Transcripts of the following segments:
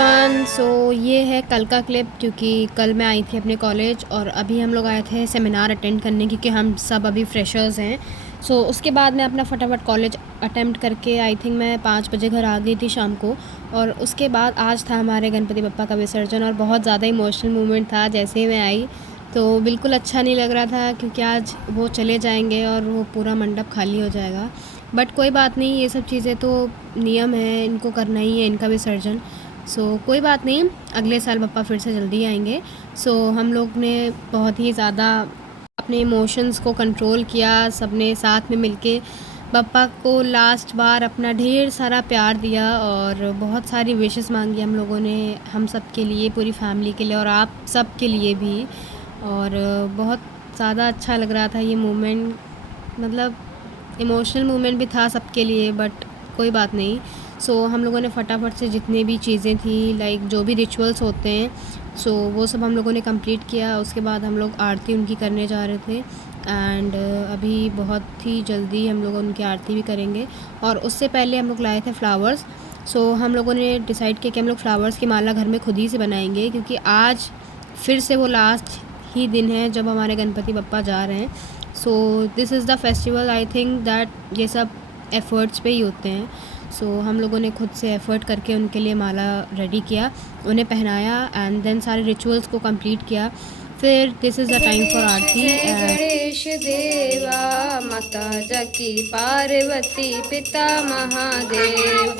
Everyone. ये है कल का क्लिप, क्योंकि कल मैं आई थी अपने कॉलेज और अभी हम लोग आए थे सेमिनार अटेंड करने, क्योंकि हम सब अभी फ्रेशर्स हैं। उसके बाद मैं अपना फटाफट कॉलेज अटेम्प्ट करके आई थिंक मैं 5 बजे घर आ गई थी शाम को। और उसके बाद आज था हमारे गणपति बप्पा का विसर्जन और बहुत ज़्यादा इमोशनल मोमेंट था। जैसे ही मैं आई तो बिल्कुल अच्छा नहीं लग रहा था, क्योंकि आज वो चले जाएंगे और वो पूरा मंडप खाली हो जाएगा। बट कोई बात नहीं, ये सब चीज़ें तो नियम है, इनको करना ही है, इनका विसर्जन। कोई बात नहीं, अगले साल पप्पा फिर से जल्दी आएंगे। हम लोग ने बहुत ही ज़्यादा अपने इमोशंस को कंट्रोल किया, सबने साथ में मिलके पप्पा को लास्ट बार अपना ढेर सारा प्यार दिया और बहुत सारी विशेस मांगी हम लोगों ने, हम सब के लिए, पूरी फैमिली के लिए और आप सब के लिए भी। और बहुत ज़्यादा अच्छा लग रहा था ये मोमेंट, मतलब इमोशनल मोमेंट भी था सबके लिए। बट कोई बात नहीं। हम लोगों ने फटाफट से जितने भी चीज़ें थी, लाइक जो भी रिचुअल्स होते हैं, वो सब हम लोगों ने कंप्लीट किया। उसके बाद हम लोग आरती उनकी करने जा रहे थे एंड अभी बहुत ही जल्दी हम लोग उनकी आरती भी करेंगे। और उससे पहले हम लोग लाए थे फ्लावर्स। हम लोगों ने डिसाइड किया कि हम लोग फ्लावर्स की माला घर में खुद ही से बनाएंगे, क्योंकि आज फिर से वो लास्ट ही दिन है जब हमारे गणपति बप्पा जा रहे हैं। This is the festival, I think that ये सब एफ़र्ट्स पे ही होते हैं। हम लोगों ने खुद से एफ़र्ट करके उनके लिए माला रेडी किया, उन्हें पहनाया एंड देन सारे रिचुअल्स को कंप्लीट किया। फिर this is the time for aarti. Ganesh देवा माता जाकी पार्वती पिता महादेव,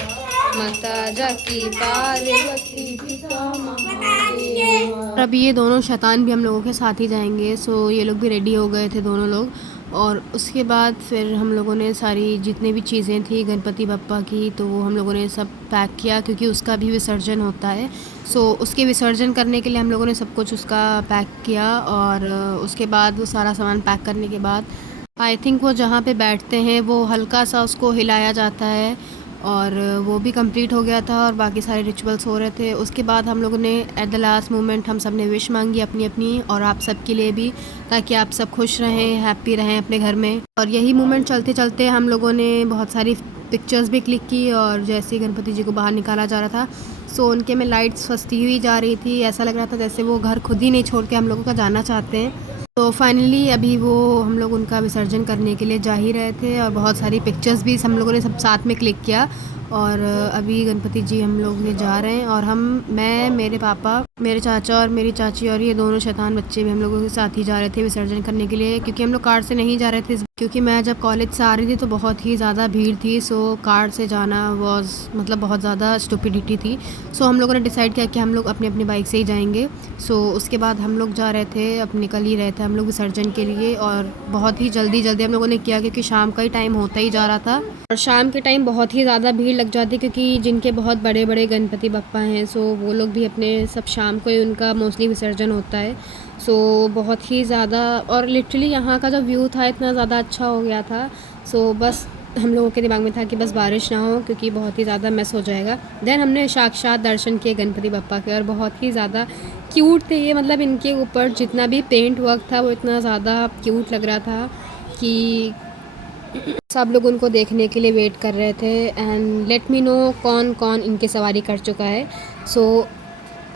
माता जाकी पार्वती पिता महादेव। और अभी ये दोनों शैतान भी हम लोगों के साथ ही जाएंगे। ये लोग भी रेडी हो गए थे दोनों लोग। और उसके बाद फिर हम लोगों ने सारी जितनी भी चीज़ें थी गणपति बप्पा की, तो वो हम लोगों ने सब पैक किया, क्योंकि उसका भी विसर्जन होता है। उसके विसर्जन करने के लिए हम लोगों ने सब कुछ उसका पैक किया। और उसके बाद वो सारा सामान पैक करने के बाद आई थिंक वो जहाँ पे बैठते हैं वो हल्का सा उसको हिलाया जाता है, और वो भी कंप्लीट हो गया था और बाकी सारे रिचुअल्स हो रहे थे। उसके बाद हम लोगों ने एट द लास्ट मोमेंट हम सब ने विश मांगी अपनी अपनी, और आप सब के लिए भी, ताकि आप सब खुश रहें, हैप्पी रहें अपने घर में। और यही मोमेंट चलते चलते हम लोगों ने बहुत सारी पिक्चर्स भी क्लिक की। और जैसे ही गणपति जी को बाहर निकाला जा रहा था, उनके में लाइट्स फंसती हुई जा रही थी, ऐसा लग रहा था जैसे वो घर खुद ही नहीं छोड़ के हम लोगों का जाना चाहते हैं। फाइनली अभी वो हम लोग उनका विसर्जन करने के लिए जा ही रहे थे, और बहुत सारी पिक्चर्स भी हम लोगों ने सब साथ में क्लिक किया। और अभी गणपति जी हम लोग ये जा रहे हैं, और मैं, मेरे पापा, मेरे चाचा और मेरी चाची और ये दोनों शैतान बच्चे भी हम लोगों के साथ ही जा रहे थे विसर्जन करने के लिए, क्योंकि हम लोग कार से नहीं जा रहे थे, क्योंकि मैं जब कॉलेज से आ रही थी तो बहुत ही ज़्यादा भीड़ थी। कार से जाना वॉज मतलब बहुत ज़्यादा स्टुपिडिटी थी। हम लोगों ने डिसाइड किया कि हम लोग अपनी अपनी बाइक से ही जाएंगे। उसके बाद हम लोग जा रहे थे, अब निकल ही रहे थे हम लोग विसर्जन के लिए। और बहुत ही जल्दी जल्दी हम लोगों ने किया, क्योंकि शाम का ही टाइम होता ही जा रहा था और शाम के टाइम बहुत ही ज़्यादा भीड़ लग जाती है, क्योंकि जिनके बहुत बड़े बड़े गणपति बप्पा हैं, वो लोग भी अपने सब शाम को ही उनका मोस्टली विसर्जन होता है। बहुत ही ज़्यादा, और लिटरली यहाँ का जो व्यू था इतना ज़्यादा अच्छा हो गया था। बस हम लोगों के दिमाग में था कि बस बारिश ना हो, क्योंकि बहुत ही ज़्यादा मिस हो जाएगा। देन हमने साक्षात दर्शन किए गणपति बप्पा के, और बहुत ही ज़्यादा क्यूट थे ये, मतलब इनके ऊपर जितना भी पेंट वर्क था वो इतना ज़्यादा क्यूट लग रहा था कि सब लोग उनको देखने के लिए वेट कर रहे थे। एंड लेट मी नो कौन कौन इनकी सवारी कर चुका है।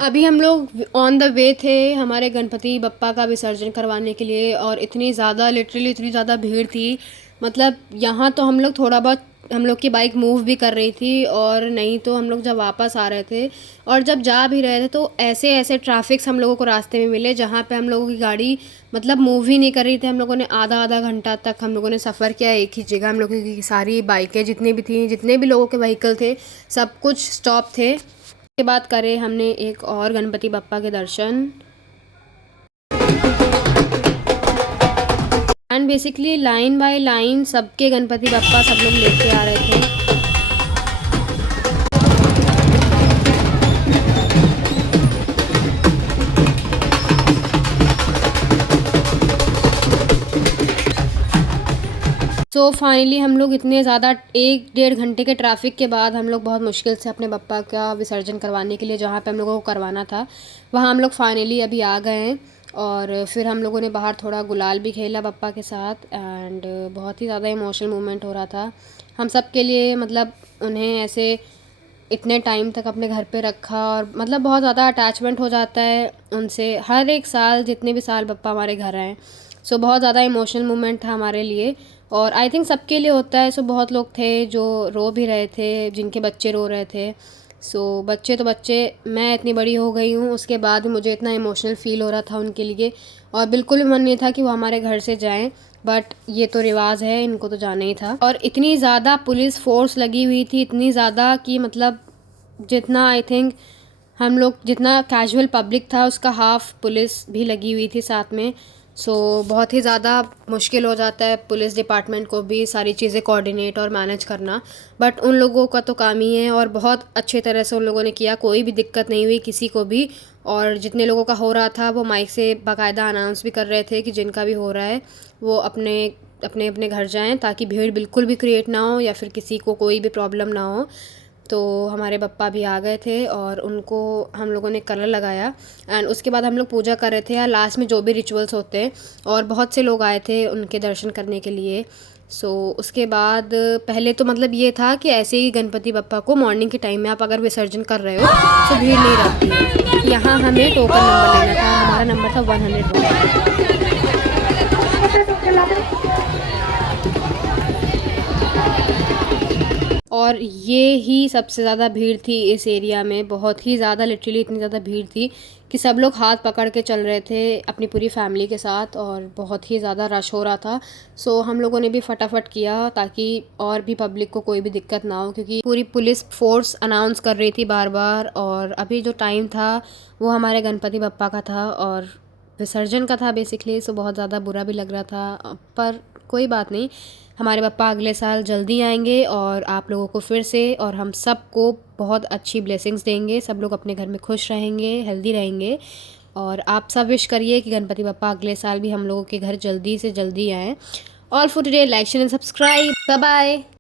अभी हम लोग ऑन द वे थे हमारे गणपति बप्पा का विसर्जन करवाने के लिए, और इतनी ज़्यादा, लिटरली इतनी ज़्यादा भीड़ थी, मतलब यहाँ तो हम लोग थोड़ा बहुत, हम लोग की बाइक मूव भी कर रही थी, और नहीं तो हम लोग जब वापस आ रहे थे और जब जा भी रहे थे तो ऐसे ऐसे ट्रैफिक्स हम लोगों को रास्ते में मिले, जहाँ पे हम लोगों की गाड़ी मतलब मूव ही नहीं कर रही थी। हम लोगों ने आधा आधा घंटा तक हम लोगों ने सफ़र किया एक ही जगह। हम लोगों की सारी बाइकें जितनी भी थी, जितने भी लोगों के व्हीकल थे, सब कुछ स्टॉप थे। के बाद करे हमने एक और गणपति बप्पा के दर्शन, and basically line by line सबके गणपति बप्पा सब लोग लेके आ रहे थे। फाइनली हम लोग इतने ज़्यादा 1-1.5 घंटे के ट्रैफिक के बाद हम लोग बहुत मुश्किल से अपने बप्पा का विसर्जन करवाने के लिए, जहाँ पे हम लोगों को करवाना था, वहाँ हम लोग फाइनली अभी आ गए हैं। और फिर हम लोगों ने बाहर थोड़ा गुलाल भी खेला बप्पा के साथ, एंड बहुत ही ज़्यादा इमोशनल मोमेंट हो रहा था हम सब के लिए। मतलब उन्हें ऐसे इतने टाइम तक अपने घर पे रखा और मतलब बहुत ज़्यादा अटैचमेंट हो जाता है उनसे। हर एक साल जितने भी साल पप्पा हमारे घर आए, सो बहुत ज़्यादा इमोशनल मोमेंट था हमारे लिए और आई थिंक सबके लिए होता है। सो बहुत लोग थे जो रो भी रहे थे, जिनके बच्चे रो रहे थे। सो बच्चे तो बच्चे, मैं इतनी बड़ी हो गई हूँ उसके बाद भी मुझे इतना इमोशनल फ़ील हो रहा था उनके लिए और बिल्कुल भी मन नहीं था कि वो हमारे घर से जाएं, बट ये तो रिवाज है, इनको तो जाना ही था। और इतनी ज़्यादा पुलिस फोर्स लगी हुई थी, इतनी ज़्यादा कि मतलब जितना आई थिंक हम लोग, जितना कैजुअल पब्लिक था उसका हाफ पुलिस भी लगी हुई थी साथ में। सो बहुत ही ज़्यादा मुश्किल हो जाता है पुलिस डिपार्टमेंट को भी सारी चीज़ें कोऑर्डिनेट और मैनेज करना, बट उन लोगों का तो काम ही है और बहुत अच्छे तरह से उन लोगों ने किया, कोई भी दिक्कत नहीं हुई किसी को भी। और जितने लोगों का हो रहा था वो माइक से बाकायदा अनाउंस भी कर रहे थे कि जिनका भी हो रहा है वो अपने अपने अपने घर जाएं, ताकि भीड़ बिल्कुल भी क्रिएट ना हो या फिर किसी को कोई भी प्रॉब्लम ना हो। तो हमारे पप्पा भी आ गए थे और उनको हम लोगों ने कलर लगाया एंड उसके बाद हम लोग पूजा कर रहे थे या लास्ट में जो भी रिचुअल्स होते हैं, और बहुत से लोग आए थे उनके दर्शन करने के लिए। सो उसके बाद पहले तो मतलब ये था कि ऐसे ही गणपति बप्पा को मॉर्निंग के टाइम में आप अगर विसर्जन कर रहे हो तो भीड़ नहीं रहती है। यहाँ हमें टोकन नंबर लेना था, हमारा नंबर था 101। और ये ही सबसे ज़्यादा भीड़ थी इस एरिया में, बहुत ही ज़्यादा, लिटरली इतनी ज़्यादा भीड़ थी कि सब लोग हाथ पकड़ के चल रहे थे अपनी पूरी फैमिली के साथ और बहुत ही ज़्यादा रश हो रहा था। सो हम लोगों ने भी फटाफट किया ताकि और भी पब्लिक को कोई भी दिक्कत ना हो, क्योंकि पूरी पुलिस फोर्स अनाउंस कर रही थी बार बार। और अभी जो टाइम था वो हमारे गणपति बप्पा का था और विसर्जन का था बेसिकली। सो बहुत ज़्यादा बुरा भी लग रहा था, पर कोई बात नहीं, हमारे पापा अगले साल जल्दी आएंगे और आप लोगों को फिर से और हम सबको बहुत अच्छी ब्लेसिंग्स देंगे। सब लोग अपने घर में खुश रहेंगे, हेल्दी रहेंगे। और आप सब विश करिए कि गणपति बप्पा अगले साल भी हम लोगों के घर जल्दी से जल्दी आएँ। All for today, like share and subscribe, bye bye.